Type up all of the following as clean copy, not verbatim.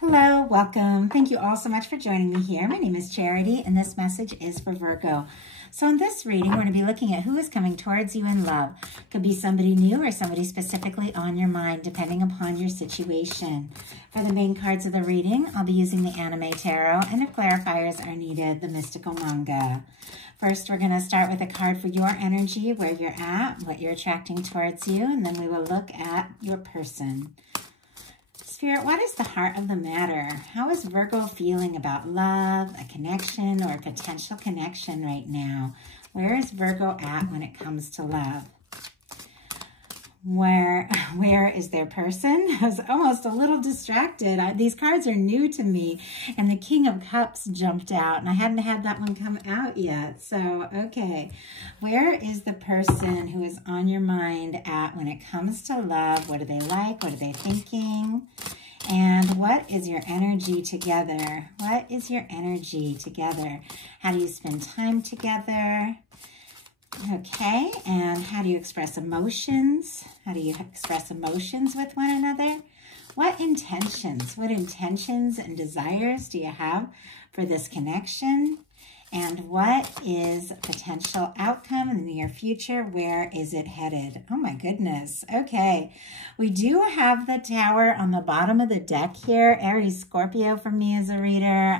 Hello, welcome. Thank you all so much for joining me here. My name is Charity, and this message is for Virgo. So in this reading, we're going to be looking at who is coming towards you in love. Could be somebody new or somebody specifically on your mind, depending upon your situation. For the main cards of the reading, I'll be using the Anime Tarot, and if clarifiers are needed, the Mystical Manga. First, we're going to start with a card for your energy, where you're at, what you're attracting towards you, and then we will look at your person. Spirit, what is the heart of the matter? How is Virgo feeling about love, a connection, or a potential connection right now? Where is Virgo at when it comes to love? Where is their person? I was almost a little distracted. These cards are new to me, and the King of Cups jumped out, and I hadn't had that one come out yet. So, okay. Where is the person who is on your mind at when it comes to love? What do they like? What are they thinking? And what is your energy together? What is your energy together? How do you spend time together? Okay, and how do you express emotions? How do you express emotions with one another? What intentions and desires do you have for this connection? And what is a potential outcome in the near future? Where is it headed? Oh my goodness. Okay. We do have the Tower on the bottom of the deck here. Aries, Scorpio for me as a reader.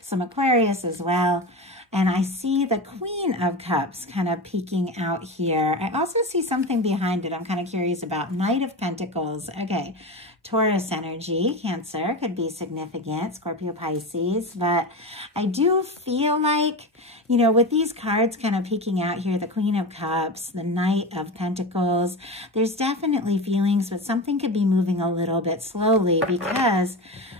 Some Aquarius as well. And I see the Queen of Cups kind of peeking out here. I also see something behind it I'm kind of curious about. Knight of Pentacles. Okay. Taurus energy, Cancer could be significant, Scorpio, Pisces, but I do feel like, you know, with these cards kind of peeking out here, the Queen of Cups, the Knight of Pentacles, there's definitely feelings, but something could be moving a little bit slowly because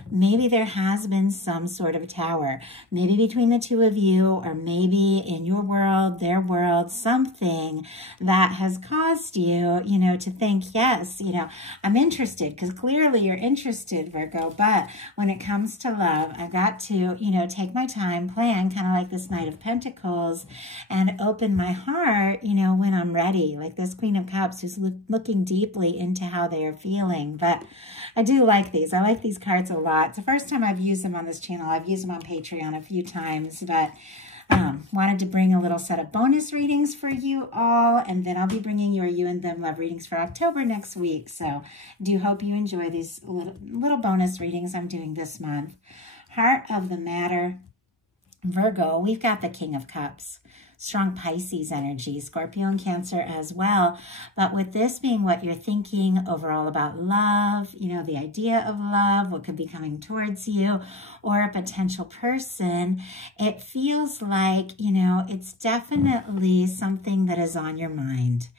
maybe there has been some sort of tower, maybe between the two of you, or maybe in your world, their world, something that has caused you, you know, to think, yes, you know, I'm interested, because clearly you're interested, Virgo, but when it comes to love, I've got to, you know, take my time, plan, kind of like this Knight of Pentacles, and open my heart, you know, when I'm ready, like this Queen of Cups who's looking deeply into how they are feeling. But I do like these. I like these cards a lot. It's the first time I've used them on this channel. I've used them on Patreon a few times, but wanted to bring a little set of bonus readings for you all, and then I'll be bringing you and them love readings for October next week. So do hope you enjoy these little bonus readings I'm doing this month. Heart of the matter, Virgo, we've got the King of Cups. Strong Pisces energy, Scorpio and Cancer as well. But with this being what you're thinking overall about love, you know, the idea of love, what could be coming towards you, or a potential person, it feels like, you know, it's definitely something that is on your mind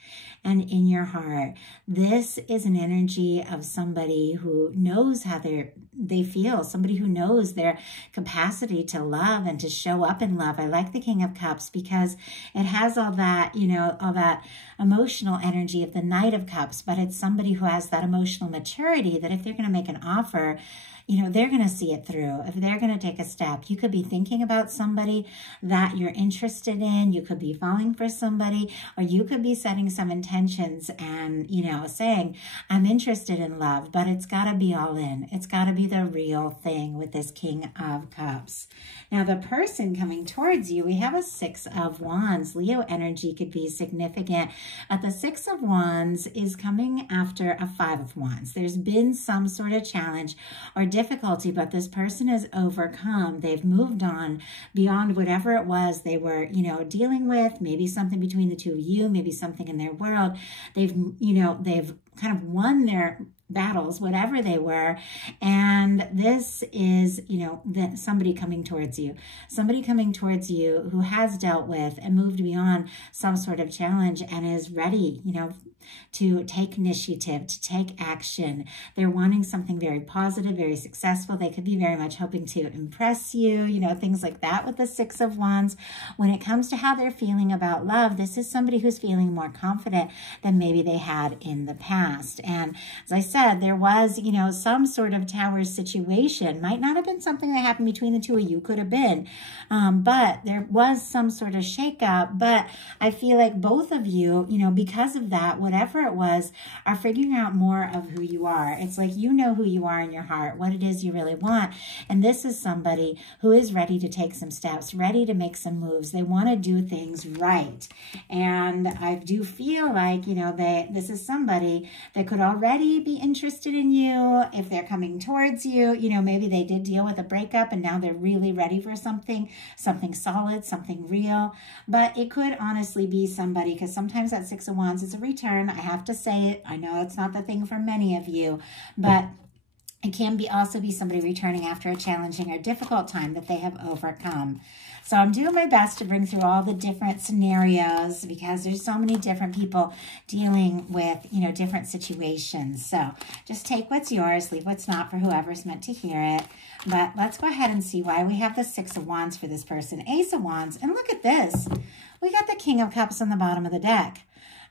and in your heart. This is an energy of somebody who knows how they feel, somebody who knows their capacity to love and to show up in love. I like the King of Cups because it has all that, you know, all that emotional energy of the Knight of Cups, but it's somebody who has that emotional maturity that if they're going to make an offer, you know, they're going to see it through. If they're going to take a step, you could be thinking about somebody that you're interested in. You could be falling for somebody, or you could be setting some intentions and, you know, saying, I'm interested in love, but it's got to be all in. It's got to be the real thing with this King of Cups. Now, the person coming towards you, we have a Six of Wands. Leo energy could be significant. But the Six of Wands is coming after a Five of Wands. There's been some sort of challenge or difficulty, but this person has overcome. They've moved on beyond whatever it was they were, you know, dealing with. Maybe something between the two of you, maybe something in their world. They've, you know, they've kind of won their battles, whatever they were. And this is, you know, somebody coming towards you who has dealt with and moved beyond some sort of challenge and is ready, you know, to take initiative, to take action. They're wanting something very positive, very successful. They could be very much hoping to impress you, you know, things like that with the Six of Wands. When it comes to how they're feeling about love, this is somebody who's feeling more confident than maybe they had in the past. And as I said, there was, you know, some sort of tower situation. Might not have been something that happened between the two of you, could have been, but there was some sort of shakeup. But I feel like both of you, you know, because of that, whatever whatever it was, are figuring out more of who you are. It's like you know who you are in your heart, what it is you really want. And this is somebody who is ready to take some steps, ready to make some moves. They want to do things right. And I do feel like, you know, this is somebody that could already be interested in you if they're coming towards you. You know, maybe they did deal with a breakup and now they're really ready for something solid, something real. But it could honestly be somebody, because sometimes that Six of Wands is a return. I have to say it. I know it's not the thing for many of you, but it can also be somebody returning after a challenging or difficult time that they have overcome. So I'm doing my best to bring through all the different scenarios, because there's so many different people dealing with, you know, different situations. So just take what's yours, leave what's not for whoever's meant to hear it. But let's go ahead and see why we have the Six of Wands for this person, Ace of Wands. And look at this. We got the King of Cups on the bottom of the deck.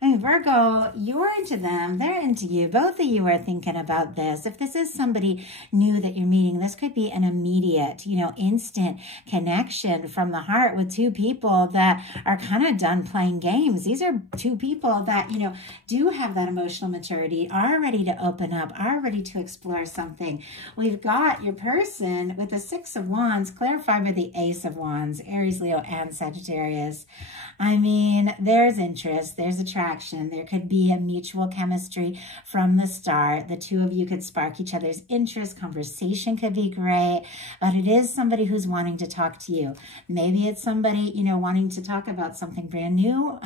I mean, Virgo, you're into them. They're into you. Both of you are thinking about this. If this is somebody new that you're meeting, this could be an immediate, you know, instant connection from the heart with two people that are kind of done playing games. These are two people that, you know, do have that emotional maturity, are ready to open up, are ready to explore something. We've got your person with the Six of Wands clarified by the Ace of Wands, Aries, Leo, and Sagittarius. I mean, there's interest, there's attraction. There could be a mutual chemistry from the start. The two of you could spark each other's interest. Conversation could be great, but it is somebody who's wanting to talk to you. Maybe it's somebody, you know, wanting to talk about something brand new.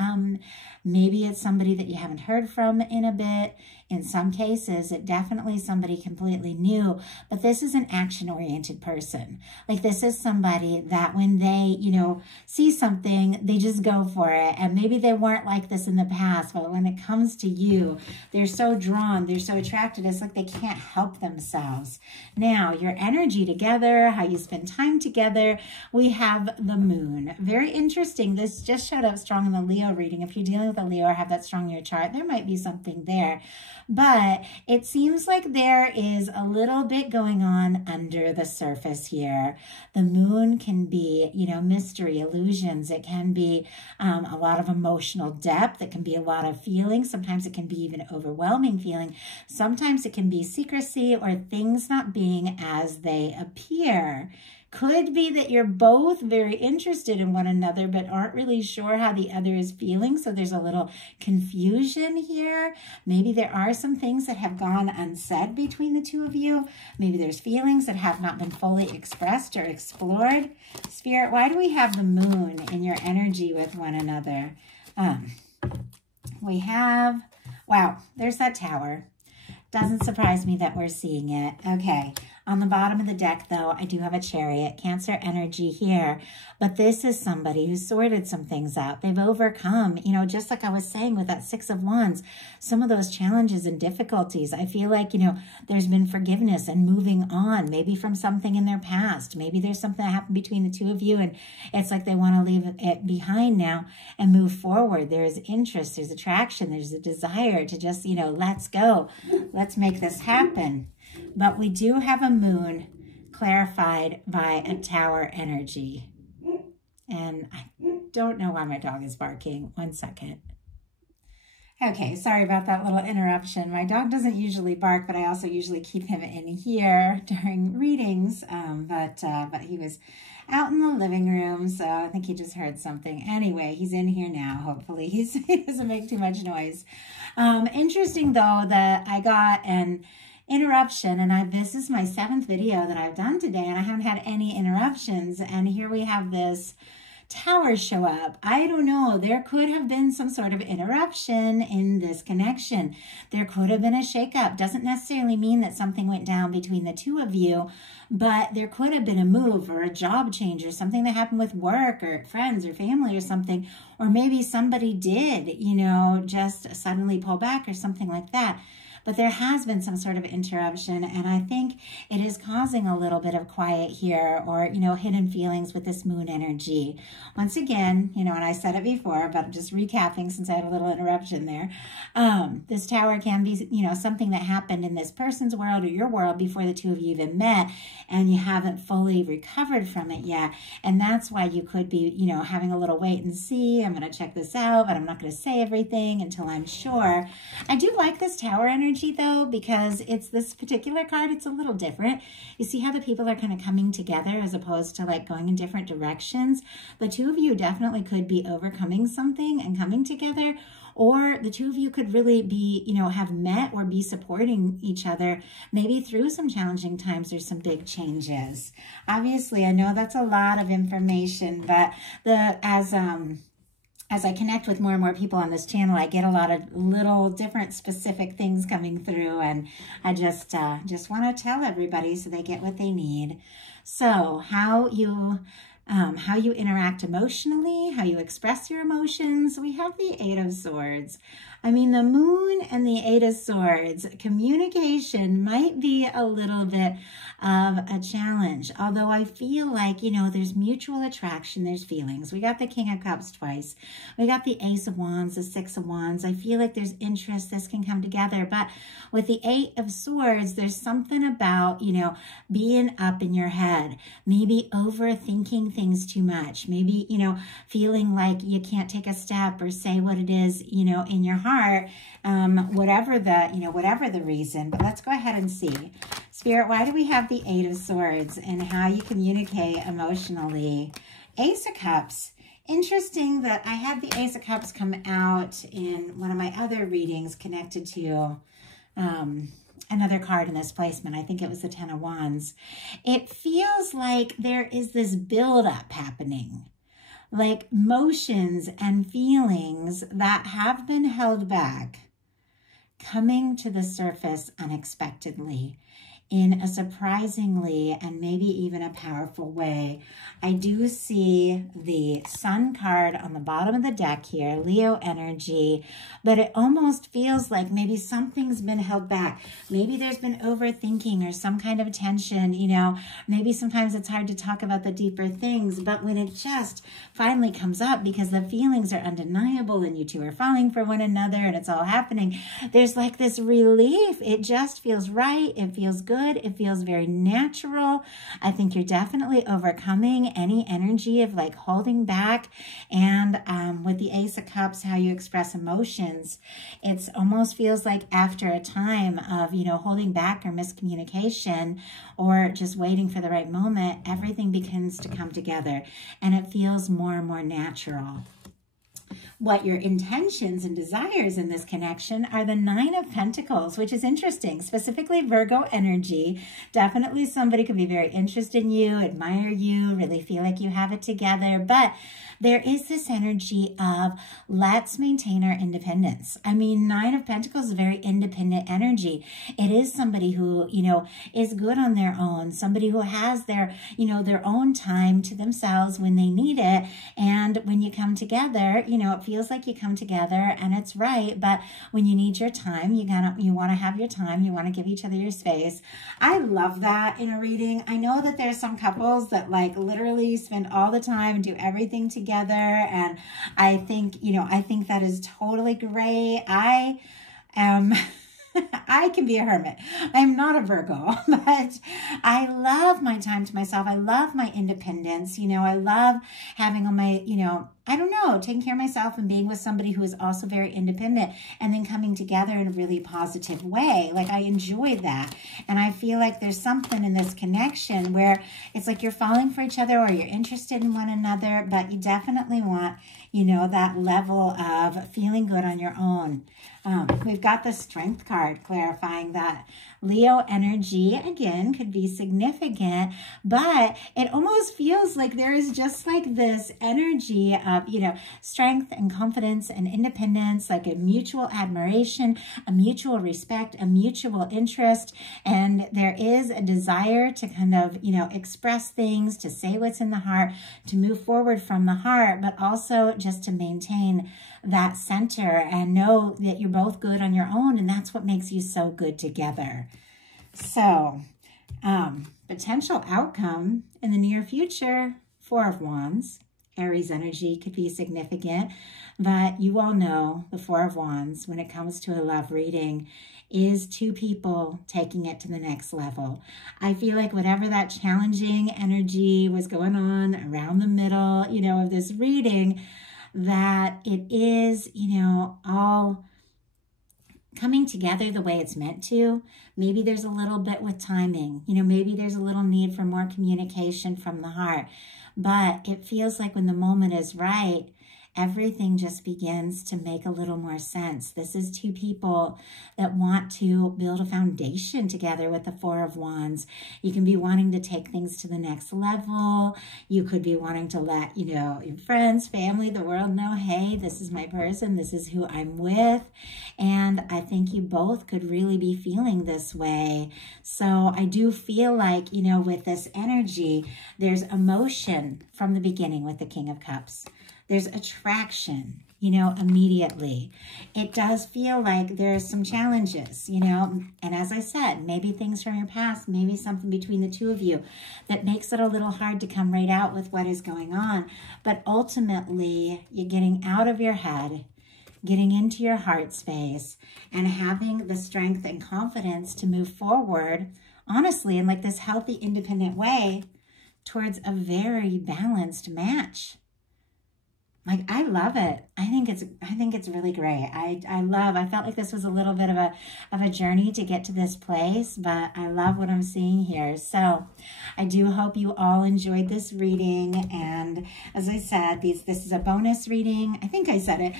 Maybe it's somebody that you haven't heard from in a bit. In some cases, it definitely is somebody completely new, but this is an action-oriented person. Like, this is somebody that when they, you know, see something, they just go for it. And maybe they weren't like this in the past, but when it comes to you, they're so drawn, they're so attracted. It's like they can't help themselves. Now, your energy together, how you spend time together, we have the moon. Very interesting. This just showed up strong in the Leo reading. If you're dealing with a Leo or have that strong in your chart, there might be something there. But it seems like there is a little bit going on under the surface here. The moon can be, you know, mystery, illusions. It can be a lot of emotional depth. It can be a lot of feelings. Sometimes it can be even overwhelming feeling. Sometimes it can be secrecy or things not being as they appear. Could be that you're both very interested in one another, but aren't really sure how the other is feeling. So there's a little confusion here. Maybe there are some things that have gone unsaid between the two of you. Maybe there's feelings that have not been fully expressed or explored. Spirit, why do we have the moon in your energy with one another? We have, wow, there's that Tower. Doesn't surprise me that we're seeing it. Okay. On the bottom of the deck, though, I do have a Chariot, Cancer energy here. But this is somebody who's sorted some things out. They've overcome, you know, just like I was saying with that Six of Wands, some of those challenges and difficulties. I feel like, you know, there's been forgiveness and moving on, maybe from something in their past. Maybe there's something that happened between the two of you, and it's like they want to leave it behind now and move forward. There's interest, there's attraction, there's a desire to just, you know, let's go. Let's make this happen. But we do have a moon clarified by a Tower energy. And I don't know why my dog is barking. One second. Okay, sorry about that little interruption. My dog doesn't usually bark, but I also usually keep him in here during readings. But he was out in the living room, so I think he just heard something. Anyway, he's in here now. Hopefully he doesn't make too much noise. Interesting, though, that I got an interruption, and this is my 7th video that I've done today, and I haven't had any interruptions, and here we have this Tower show up. I don't know, there could have been some sort of interruption in this connection. There could have been a shakeup. Doesn't necessarily mean that something went down between the two of you, but there could have been a move or a job change or something that happened with work or friends or family or something, or maybe somebody did, you know, just suddenly pull back or something like that. But there has been some sort of interruption, and I think it is causing a little bit of quiet here, or, you know, hidden feelings with this moon energy. Once again, you know, and I said it before, but just recapping since I had a little interruption there. This tower can be, you know, something that happened in this person's world or your world before the two of you even met, and you haven't fully recovered from it yet. And that's why you could be, you know, having a little wait and see. I'm going to check this out, but I'm not going to say everything until I'm sure. I do like this tower energy though, because it's this particular card. It's a little different. You see how the people are kind of coming together as opposed to like going in different directions. The two of you definitely could be overcoming something and coming together, or the two of you could really be, you know, have met or be supporting each other, maybe through some challenging times or some big changes. Obviously, I know that's a lot of information, but as I connect with more and more people on this channel, I get a lot of little different specific things coming through, and I just want to tell everybody so they get what they need. So how you interact emotionally, how you express your emotions. We have the Eight of Swords. I mean, the Moon and the Eight of Swords, communication might be a little bit of a challenge. Although I feel like, you know, there's mutual attraction, there's feelings. We got the King of Cups twice. We got the Ace of Wands, the Six of Wands. I feel like there's interest, this can come together. But with the Eight of Swords, there's something about, you know, being up in your head, maybe overthinking things too much, maybe, you know, feeling like you can't take a step or say what it is, you know, in your heart, whatever the reason. But let's go ahead and see. Spirit, why do we have the Eight of Swords and how you communicate emotionally? Ace of Cups. Interesting that I had the Ace of Cups come out in one of my other readings connected to another card in this placement. I think it was the Ten of Wands. It feels like there is this buildup happening, like emotions and feelings that have been held back coming to the surface unexpectedly in a surprisingly and maybe even a powerful way. I do see the Sun card on the bottom of the deck here, Leo energy, but it almost feels like maybe something's been held back. Maybe there's been overthinking or some kind of tension, you know, maybe sometimes it's hard to talk about the deeper things, but when it just finally comes up because the feelings are undeniable and you two are falling for one another and it's all happening, there's like this relief. It just feels right. It feels good. It feels very natural. I think you're definitely overcoming any energy of like holding back. And with the Ace of Cups, how you express emotions, it almost feels like after a time of, you know, holding back or miscommunication or just waiting for the right moment, everything begins to come together and it feels more and more natural. What your intentions and desires in this connection are the Nine of Pentacles, which is interesting, specifically Virgo energy. Definitely somebody could be very interested in you, admire you, really feel like you have it together, but there is this energy of let's maintain our independence. I mean, Nine of Pentacles is a very independent energy. It is somebody who, you know, is good on their own, somebody who has their, you know, their own time to themselves when they need it. And when you come together, you know, it feels like you come together and it's right. But when you need your time, you want to have your time. You want to give each other your space. I love that in a reading. I know that there's some couples that like literally spend all the time and do everything together. And I think, you know, I think that is totally great. I can be a hermit. I'm not a Virgo, but I love my time to myself. I love my independence. You know, I love having all my, you know, I don't know, taking care of myself and being with somebody who is also very independent and then coming together in a really positive way. Like I enjoy that. And I feel like there's something in this connection where it's like you're falling for each other or you're interested in one another, but you definitely want, you know, that level of feeling good on your own. We've got the Strength card clarifying that Leo energy, again, could be significant, but it almost feels like there is just like this energy of, you know, strength and confidence and independence, like a mutual admiration, a mutual respect, a mutual interest. And there is a desire to kind of, you know, express things, to say what's in the heart, to move forward from the heart, but also just to maintain that center and know that you're both good on your own. And that's what makes you so good together. So Potential outcome in the near future, Four of Wands. Aries energy could be significant, but you all know the Four of Wands, when it comes to a love reading, is two people taking it to the next level. I feel like whatever that challenging energy was going on around the middle, of this reading, that it is, all coming together the way it's meant to. Maybe there's a little bit with timing, maybe there's a little need for more communication from the heart, but it feels like when the moment is right, everything just begins to make a little more sense. This is two people that want to build a foundation together with the Four of Wands. You can be wanting to take things to the next level. You could be wanting to let, your friends, family, the world know, hey, this is my person. This is who I'm with. And I think you both could really be feeling this way. So I do feel like, with this energy, there's emotion from the beginning with the King of Cups. There's attraction, immediately. It does feel like there's some challenges, and as I said, maybe things from your past, maybe something between the two of you that makes it a little hard to come right out with what is going on. But ultimately, you're getting out of your head, getting into your heart space, and having the strength and confidence to move forward, honestly, in like this healthy, independent way towards a very balanced match. Like, I love it. I think it's really great. I felt like this was a little bit of a journey to get to this place, but I love what I'm seeing here. So I do hope you all enjoyed this reading. And as I said, this is a bonus reading. I think I said it.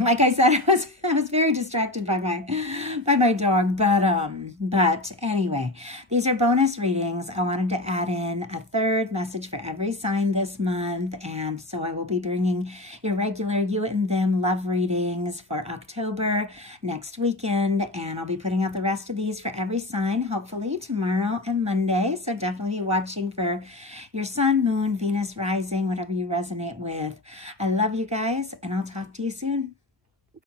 Like I said, I was very distracted by my dog, but anyway, these are bonus readings. I wanted to add in a third message for every sign this month, and so I will be bringing your regular you and them love readings for October next weekend, and I'll be putting out the rest of these for every sign, hopefully tomorrow and Monday. So definitely be watching for your sun, moon, Venus rising, whatever you resonate with. I love you guys, and I'll talk to you soon.